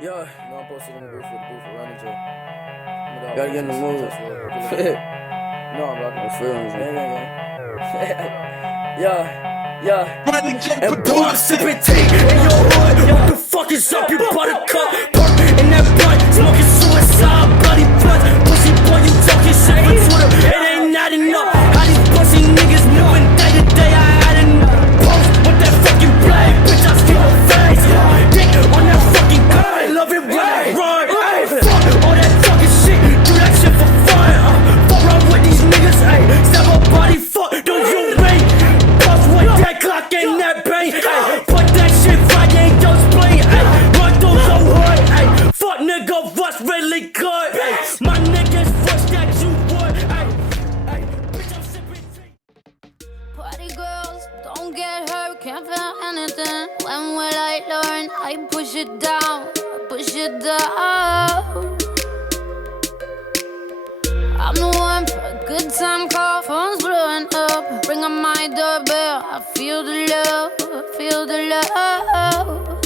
Yeah, no, I'm posted in the booth for running Joe. Gotta get in the mood. No, I'm rocking. I'm feeling it. Yeah. And boy, I'm sipping tea in your hood. What the fuck is up, you buttercup? Perk in that blunt, smoking suicide, bloody blunt. Pussy boy, you talking shit for Twitter. It ain't not enough. How these pussy niggas moving day to day? I had enough. Post with that fucking blade, bitch, I see your face. Dick on that fucking gun, love it when I run. Ay, fuck all that talking shit, do that shit for fun. Fuck around with these niggas, ayy. Stab a body, fuck, don't you rate? Puff with that Glock and that bang, ayy. Put that shit right, ain't just play, ayy. Run through so hard, ayy. Fuck nigga, what's really good, ayy. My niggas wish that you would, ayy. Ayy, bitch, I'm sipping tea. Party girls, don't get hurt, can't feel anything. When will I learn? I push it down, push it down. I'm the one for a good time call, phone's blowing up. Ring on my doorbell, I feel the love, I feel the love.